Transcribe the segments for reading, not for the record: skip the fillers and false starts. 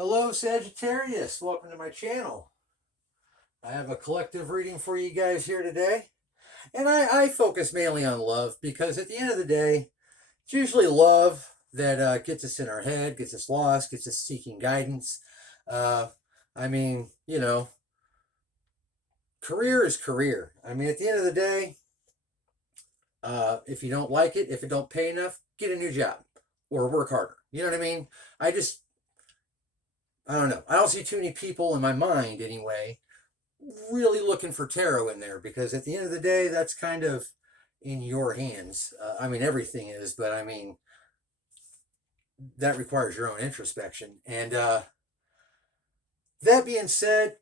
Hello, Sagittarius. Welcome to my channel. I have a collective reading for you guys here today. And I focus mainly on love because at the end of the day, it's usually love that gets us in our head, gets us lost, gets us seeking guidance. Uh, I mean, career is career. I mean, at the end of the day, if you don't like it, if it don't pay enough, get a new job or work harder. You know what I mean? I just, I don't know. I don't see too many people in my mind anyway really looking for tarot in there because at the end of the day, that's kind of in your hands. I mean, everything is, but I mean, that requires your own introspection. And that being said,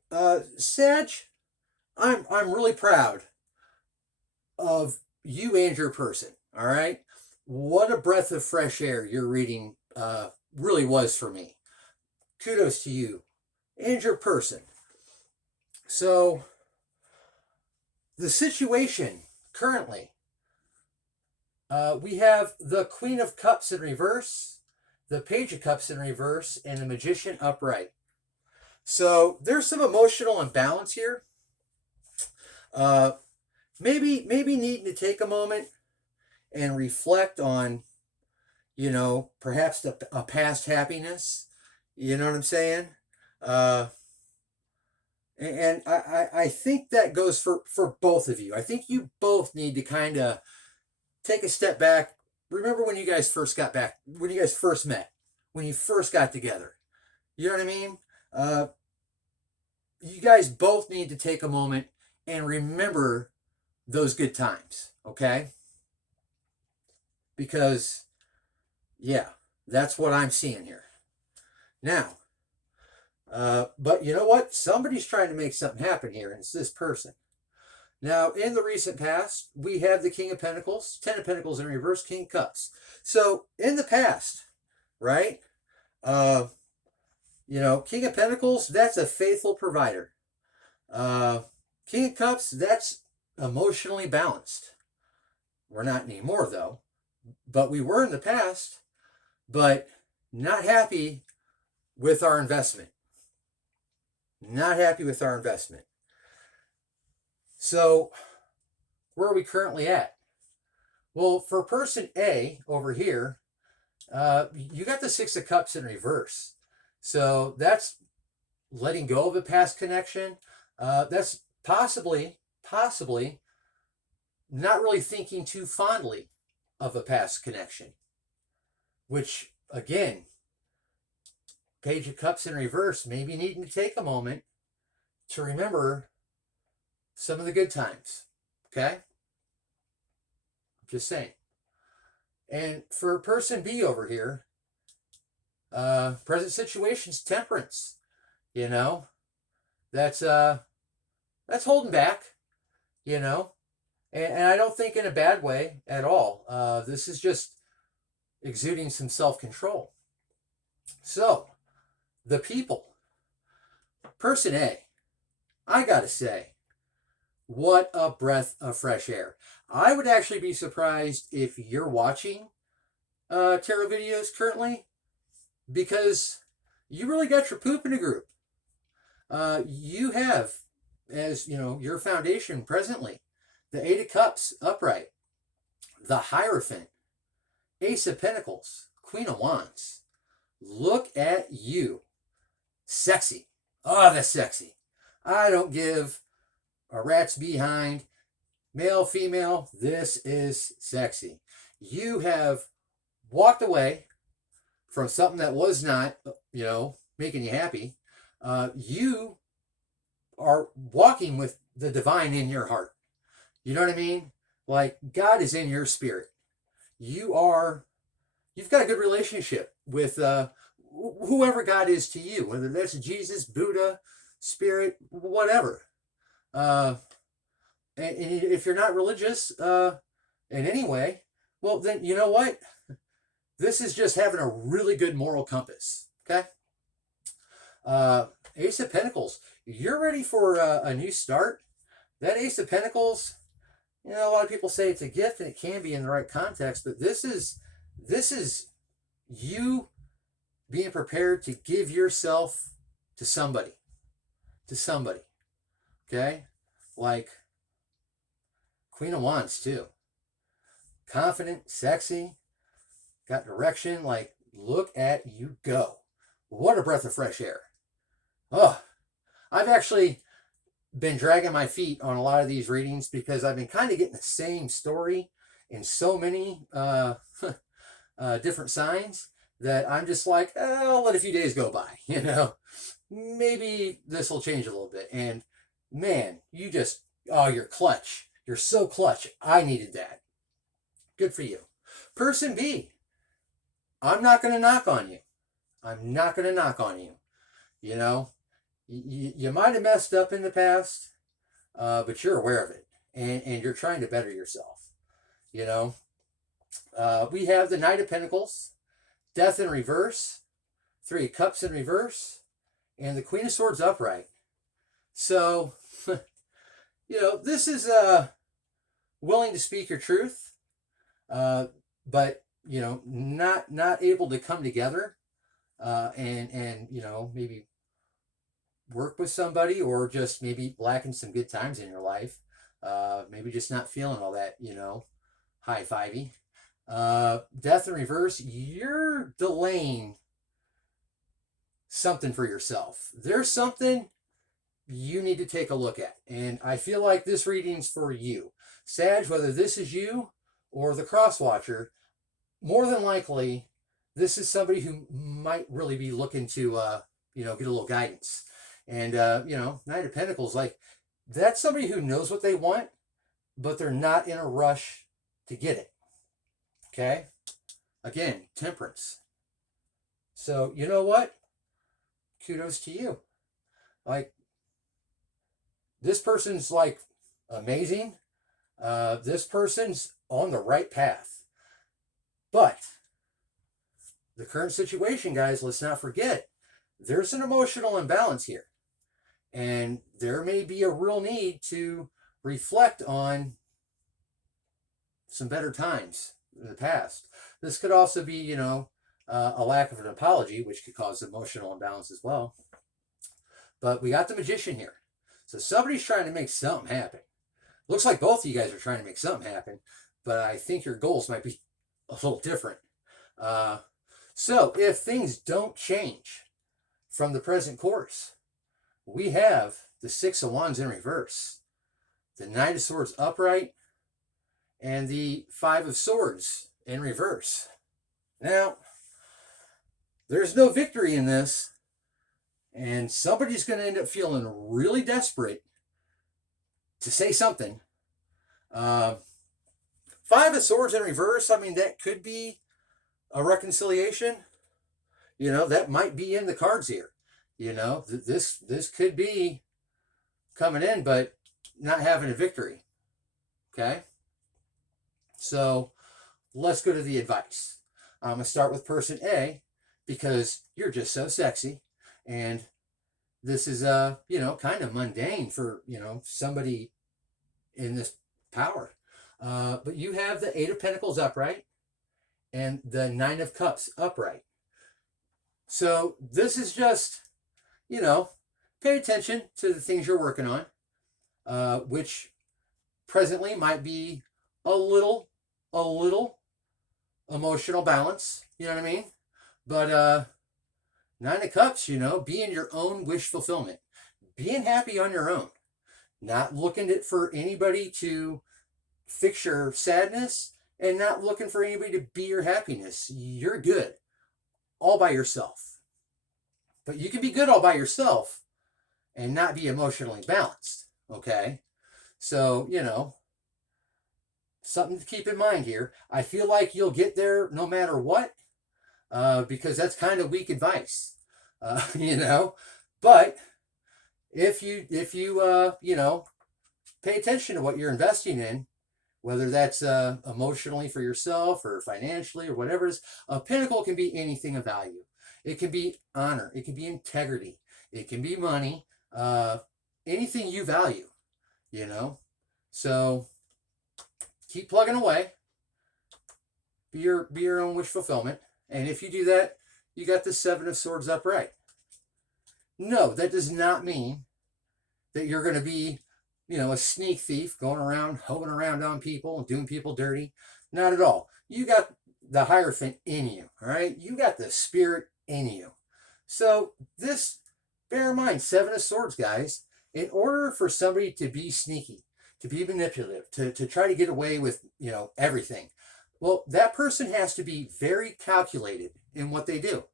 Sag, I'm really proud of you and your person. All right, what a breath of fresh air your reading really was for me. Kudos to you and your person. So, the situation currently, we have the Queen of Cups in reverse, the Page of Cups in reverse, and the Magician upright. So there's some emotional imbalance here. Maybe needing to take a moment and reflect on, perhaps a past happiness. You know what I'm saying? And I think that goes for both of you. I think you both need to kind of take a step back. Remember when you guys first got back, when you guys first met, when you first got together. You know what I mean? You guys both need to take a moment and remember those good times, okay? Because, yeah, that's what I'm seeing here. Now, but you know what? Somebody's trying to make something happen here, and it's this person. Now, in the recent past, we have the King of Pentacles, Ten of Pentacles in reverse, King of Cups. So, in the past, right? King of Pentacles, that's a faithful provider. King of Cups, that's emotionally balanced. We're not anymore, though. But we were in the past, but not happy with our investment. Not happy with our investment. So, where are we currently at? Well, for person A over here, you got the Six of Cups in reverse. So that's letting go of a past connection. That's possibly not really thinking too fondly of a past connection. Which, again, Page of Cups in reverse, maybe needing to take a moment to remember some of the good times. Okay? Just saying. And for person B over here, present situation's temperance. That's holding back, and I don't think in a bad way at all. This is just exuding some self-control. So, the people. Person A, I gotta say, what a breath of fresh air. I would actually be surprised if you're watching tarot videos currently because you really got your poop in a group. You have, as your foundation presently, the Eight of Cups upright, the Hierophant, Ace of Pentacles, Queen of Wands. Look at you. Sexy. Oh, that's sexy. I don't give a rat's behind. Male, female, this is sexy. You have walked away from something that was not, making you happy. You are walking with the divine in your heart. You know what I mean? Like God is in your spirit. You've got a good relationship with whoever God is to you, whether that's Jesus, Buddha, Spirit, whatever. And if you're not religious in any way, well, then you know what? This is just having a really good moral compass. Okay? Ace of Pentacles. You're ready for a new start. That Ace of Pentacles, a lot of people say it's a gift and it can be in the right context, but this is you being prepared to give yourself to somebody, okay? Like Queen of Wands too. Confident, sexy, got direction, like look at you go. What a breath of fresh air. Oh, I've actually been dragging my feet on a lot of these readings because I've been kind of getting the same story in so many different signs that I'm just like, I'll let a few days go by, you know. Maybe this will change a little bit. And man, you just, oh, you're clutch. You're so clutch. I needed that. Good for you. Person B, I'm not going to knock on you. I'm not going to knock on you. You know, you might have messed up in the past, but you're aware of it. And you're trying to better yourself. You know, we have the Knight of Pentacles, Death in reverse, Three of Cups in reverse, and the Queen of Swords upright. So, you know, this is willing to speak your truth, but you know, not able to come together and you know, maybe work with somebody, or just maybe lacking some good times in your life. Maybe just not feeling all that, you know, high-fivey. Death in reverse, you're delaying something for yourself. There's something you need to take a look at. And I feel like this reading's for you. Sag, whether this is you or the cross watcher, more than likely, this is somebody who might really be looking to, you know, get a little guidance. And, you know, Knight of Pentacles, like, that's somebody who knows what they want, but they're not in a rush to get it. Okay? Again, Temperance. So, you know what? Kudos to you. Like, this person's, like, amazing. This person's on the right path. But the current situation, guys, let's not forget, there's an emotional imbalance here. And there may be a real need to reflect on some better times in the past. This could also be, you know, a lack of an apology, which could cause emotional imbalance as well. But we got the Magician here. So somebody's trying to make something happen. Looks like both of you guys are trying to make something happen, but I think your goals might be a little different. So if things don't change from the present course, we have the Six of Wands in reverse, the Knight of Swords upright, and the Five of Swords in reverse. Now, there's no victory in this, and somebody's going to end up feeling really desperate to say something. Five of Swords in reverse, I mean, that could be a reconciliation. You know, that might be in the cards here. You know, this could be coming in, but not having a victory. Okay? So let's go to the advice. I'm going to start with person A because you're just so sexy. And this is, you know, kind of mundane for, you know, somebody in this power. But you have the Eight of Pentacles upright and the Nine of Cups upright. So this is just, you know, pay attention to the things you're working on, which presently might be a little emotional balance, you know what I mean? But Nine of Cups, you know, being your own wish fulfillment, being happy on your own, not looking for anybody to fix your sadness, and not looking for anybody to be your happiness. You're good all by yourself. But you can be good all by yourself and not be emotionally balanced, okay? So, you know, something to keep in mind here. I feel like you'll get there no matter what, because that's kind of weak advice, you know? But if you you know, pay attention to what you're investing in, whether that's emotionally for yourself or financially or whatever it is, a pinnacle can be anything of value. It can be honor. It can be integrity. It can be money. Anything you value, you know? So keep plugging away. Be your own wish fulfillment. And if you do that, you got the Seven of Swords upright. No, that does not mean that you're going to be, a sneak thief going around, hoeing around on people and doing people dirty. Not at all. You got the Hierophant in you, all right? You got the spirit in you. So bear in mind, Seven of Swords, guys, in order for somebody to be sneaky, to be manipulative, to try to get away with, everything, well, that person has to be very calculated in what they do.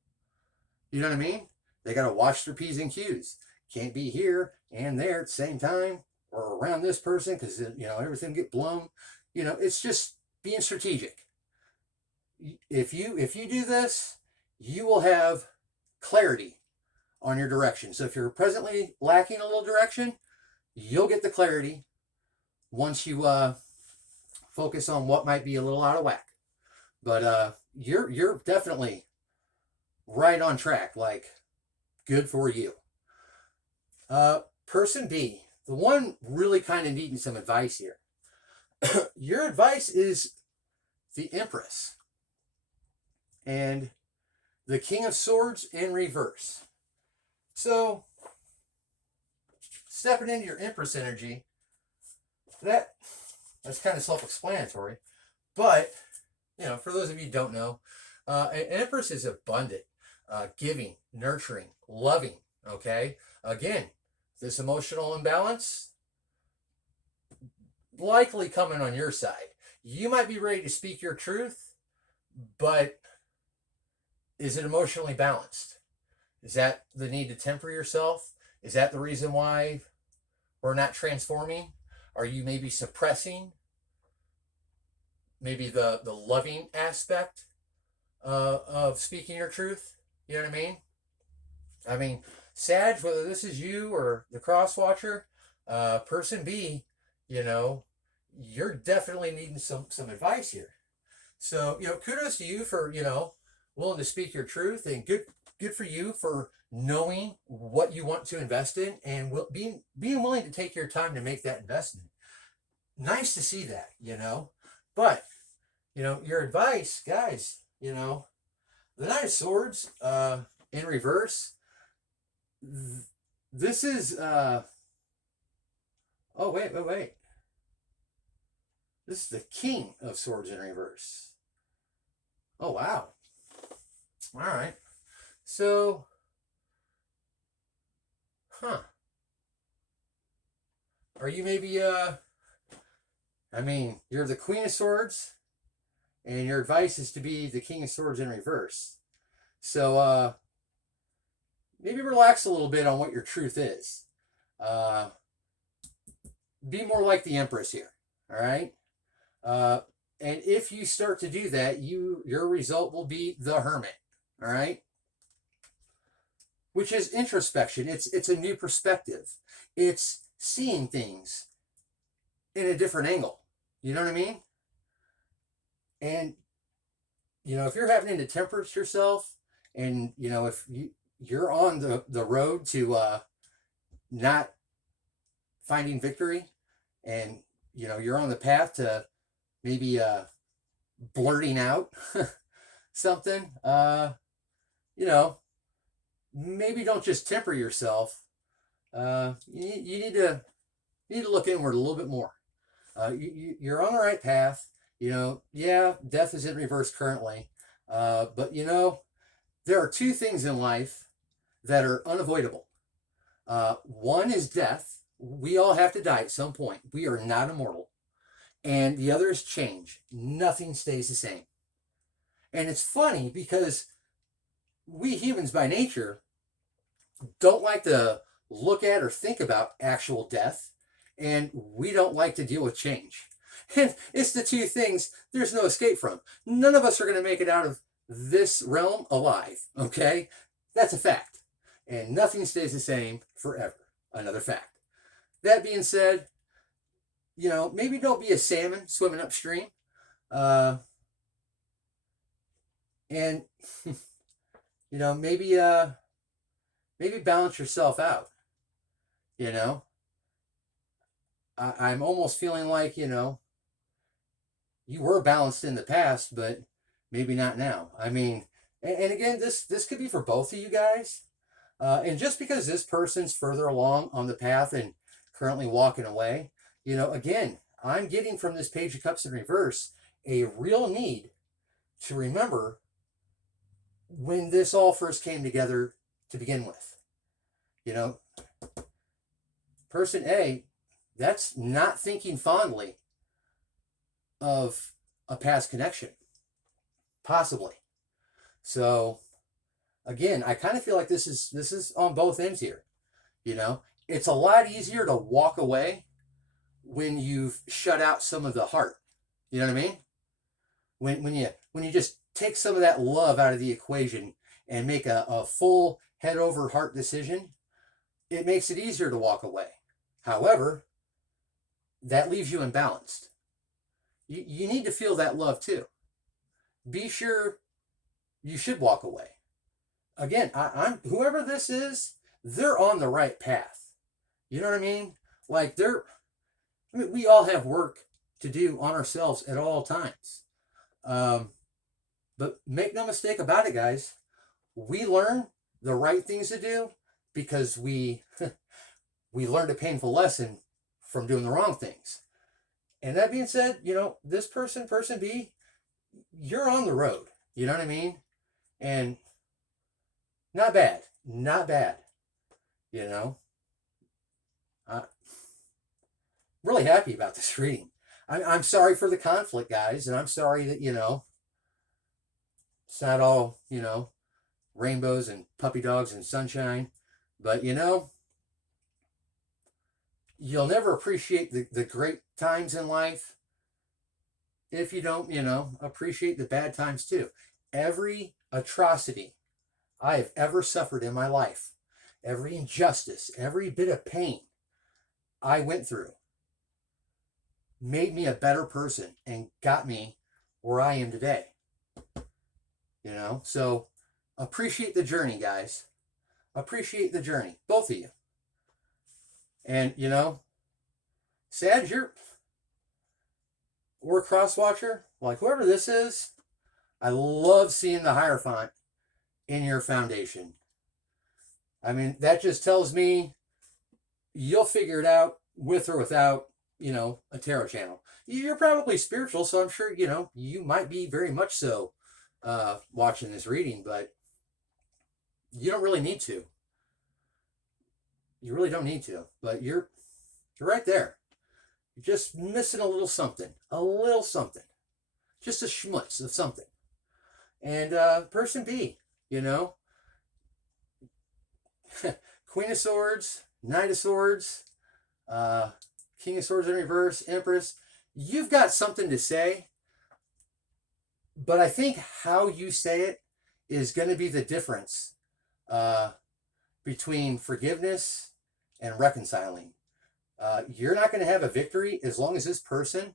You know what I mean? They got to watch their P's and Q's. Can't be here and there at the same time or around this person because, everything get blown. It's just being strategic. If you do this, you will have clarity on your direction. So if you're presently lacking a little direction, you'll get the clarity once you focus on what might be a little out of whack. But you're definitely right on track. Like, good for you. Person B, the one really kind of needing some advice here. Your advice is the Empress and the King of Swords in reverse. So, stepping into your Empress energy, that's kind of self-explanatory. But, for those of you who don't know, an Empress is abundant, giving, nurturing, loving, okay? Again, this emotional imbalance likely coming on your side. You might be ready to speak your truth, but is it emotionally balanced? Is that the need to temper yourself? Is that the reason why we're not transforming? Are you maybe suppressing maybe the loving aspect of speaking your truth? You know what I mean? I mean, Sag, whether this is you or the cross watcher, person B, you're definitely needing some advice here. So, kudos to you for, willing to speak your truth, and good for you for knowing what you want to invest in and being willing to take your time to make that investment. Nice to see that, But, your advice, guys, the Knight of Swords in reverse, this is, oh, wait. This is the King of Swords in reverse. Oh, wow. All right. So, are you maybe, you're the Queen of Swords, and your advice is to be the King of Swords in reverse. So, maybe relax a little bit on what your truth is. Be more like the Empress here, all right? And if you start to do that, your result will be the Hermit, all right? Which is introspection. It's a new perspective. It's seeing things in a different angle. You know what I mean? And, if you're having to temper yourself, and, if you're on the road to not finding victory, and, you're on the path to maybe blurting out something, maybe don't just temper yourself. You need to look inward a little bit more. You're on the right path. Death is in reverse currently. But, there are two things in life that are unavoidable. One is death. We all have to die at some point. We are not immortal. And the other is change. Nothing stays the same. And it's funny because we humans by nature don't like to look at or think about actual death, and we don't like to deal with change. And it's the two things there's no escape from. None of us are going to make it out of this realm alive, okay? That's a fact. And nothing stays the same forever. Another fact. That being said, maybe don't be a salmon swimming upstream. And, maybe balance yourself out. I'm almost feeling like, you were balanced in the past, but maybe not now. And again, this could be for both of you guys. And just because this person's further along on the path and currently walking away, again, I'm getting from this Page of Cups in reverse a real need to remember when this all first came together to begin with. Person A, that's not thinking fondly of a past connection, possibly. So again, I kind of feel like this is on both ends here. It's a lot easier to walk away when you've shut out some of the heart. You know what I mean? When you just take some of that love out of the equation and make a full head over heart decision, it makes it easier to walk away. However, that leaves you imbalanced. You need to feel that love too. Be sure you should walk away. Again, I'm whoever this is, they're on the right path. You know what I mean? Like we all have work to do on ourselves at all times. But make no mistake about it, guys. We learn the right things to do because we learned a painful lesson from doing the wrong things. And that being said, this person B, you're on the road. You know what I mean? And not bad. I'm really happy about this reading. I'm sorry for the conflict, guys, and I'm sorry that, it's not all, rainbows and puppy dogs and sunshine. But, you'll never appreciate the great times in life if you don't, appreciate the bad times too. Every atrocity I have ever suffered in my life, every injustice, every bit of pain I went through made me a better person and got me where I am today. So appreciate the journey, guys. Appreciate the journey, both of you. And, Sag, we're a cross watcher. Like whoever this is, I love seeing the Hierophant in your foundation. I mean, that just tells me you'll figure it out with or without, a tarot channel. You're probably spiritual, so I'm sure, you might be very much so watching this reading, but you don't really need to. You really don't need to, but you're right there. You're just missing a little something, just a schmutz of something. And person B, Queen of Swords, Knight of Swords, King of Swords in reverse, Empress. You've got something to say, but I think how you say it is going to be the difference between forgiveness and reconciling. You're not going to have a victory as long as this person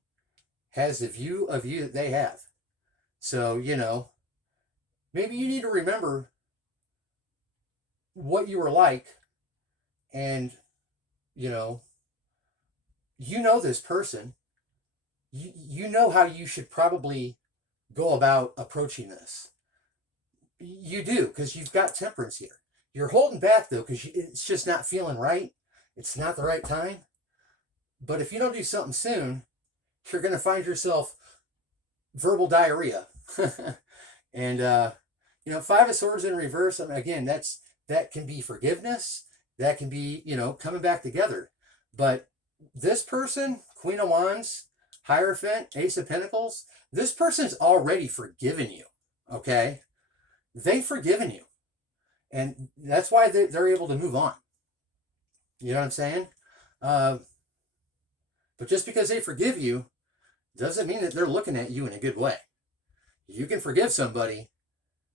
has the view of you that they have. So, maybe you need to remember what you were like, and this person, you know how you should probably go about approaching this. You do, because you've got temperance here. You're holding back though because it's just not feeling right. It's not the right time. But if you don't do something soon, you're going to find yourself verbal diarrhea. And Five of Swords in reverse, again, that can be forgiveness, that can be coming back together. But this person, Queen of Wands, Hierophant, Ace of Pentacles, this person's already forgiven you. Okay, they've forgiven you, and that's why they're able to move on. You know what I'm saying? But just because they forgive you doesn't mean that they're looking at you in a good way. You can forgive somebody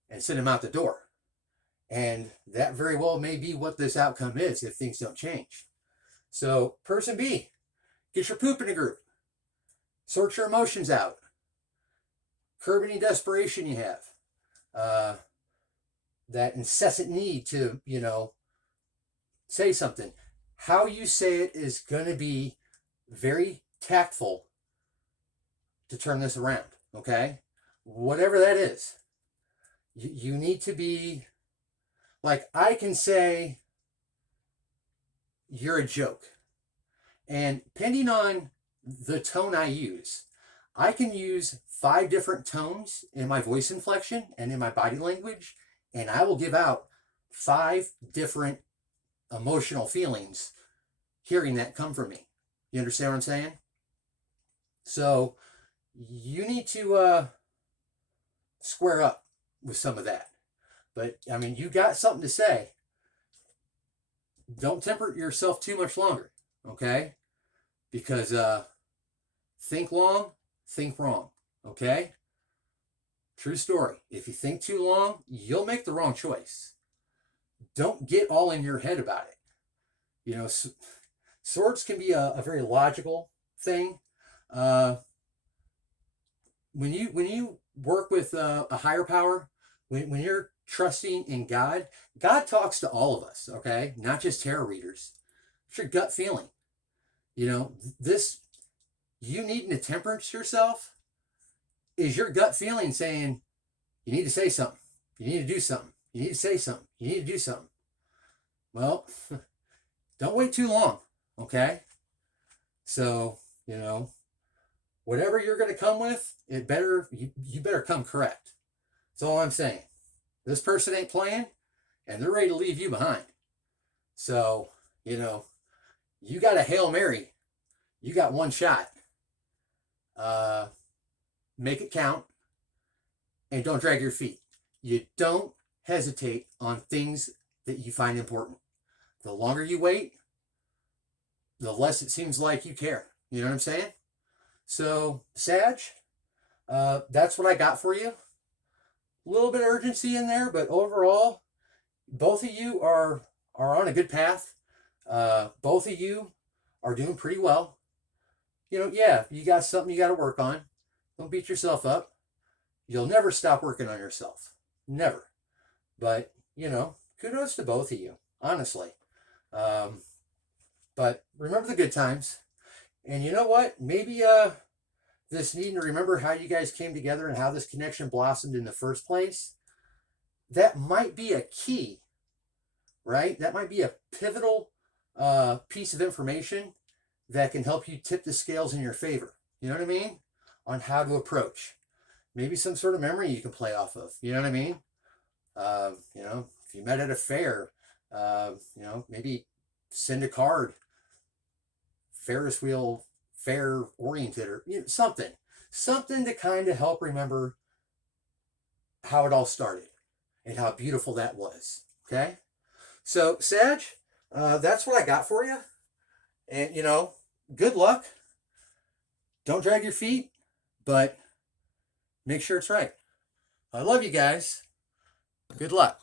and send them out the door. And that very well may be what this outcome is if things don't change. So, person B, get your poop in a group. Sort your emotions out. Curb any desperation you have. That incessant need to, say something. How you say it is going to be very tactful to turn this around, okay? Whatever that is. You need to be like, I can say you're a joke. And depending on the tone I use, I can use 5 different tones in my voice inflection and in my body language, and I will give out 5 different emotional feelings hearing that come from me. You understand what I'm saying? So you need to square up with some of that. But I mean, you got something to say. Don't temper yourself too much longer, okay? Because think long, think wrong, okay? True story. If you think too long, you'll make the wrong choice. Don't get all in your head about it. You know, swords can be a very logical thing. When you work with a higher power, when you're trusting in God, God talks to all of us, okay? Not just tarot readers. It's your gut feeling. You know, this, you needing to temperance yourself is your gut feeling saying, you need to say something. You need to do something. You need to say something. You need to do something. Well, don't wait too long, okay? So, you know, whatever you're going to come with, it better, you better come correct. That's all I'm saying. This person ain't playing, and they're ready to leave you behind. So, you know, you got a Hail Mary. You got one shot. Make it count, and don't drag your feet. You don't hesitate on things that you find important. The longer you wait, the less it seems like you care. You know what I'm saying? So, Sag, that's what I got for you. A little bit of urgency in there, but overall, both of you are on a good path. Both of you are doing pretty well. You know, yeah, you got something you got to work on. Don't beat yourself up. You'll never stop working on yourself. Never. But, you know, kudos to both of you, honestly. But remember the good times. And you know what? Maybe this needing to remember how you guys came together and how this connection blossomed in the first place, that might be a key, right? That might be a pivotal piece of information that can help you tip the scales in your favor. You know what I mean? On how to approach. Maybe some sort of memory you can play off of. You know what I mean? You know, if you met at a fair, you know, maybe send a card, Ferris wheel, fair oriented, or you know, something to kind of help remember how it all started and how beautiful that was. Okay, so Sag, that's what I got for you. And you know, good luck. Don't drag your feet, but make sure it's right. I love you guys. Good luck.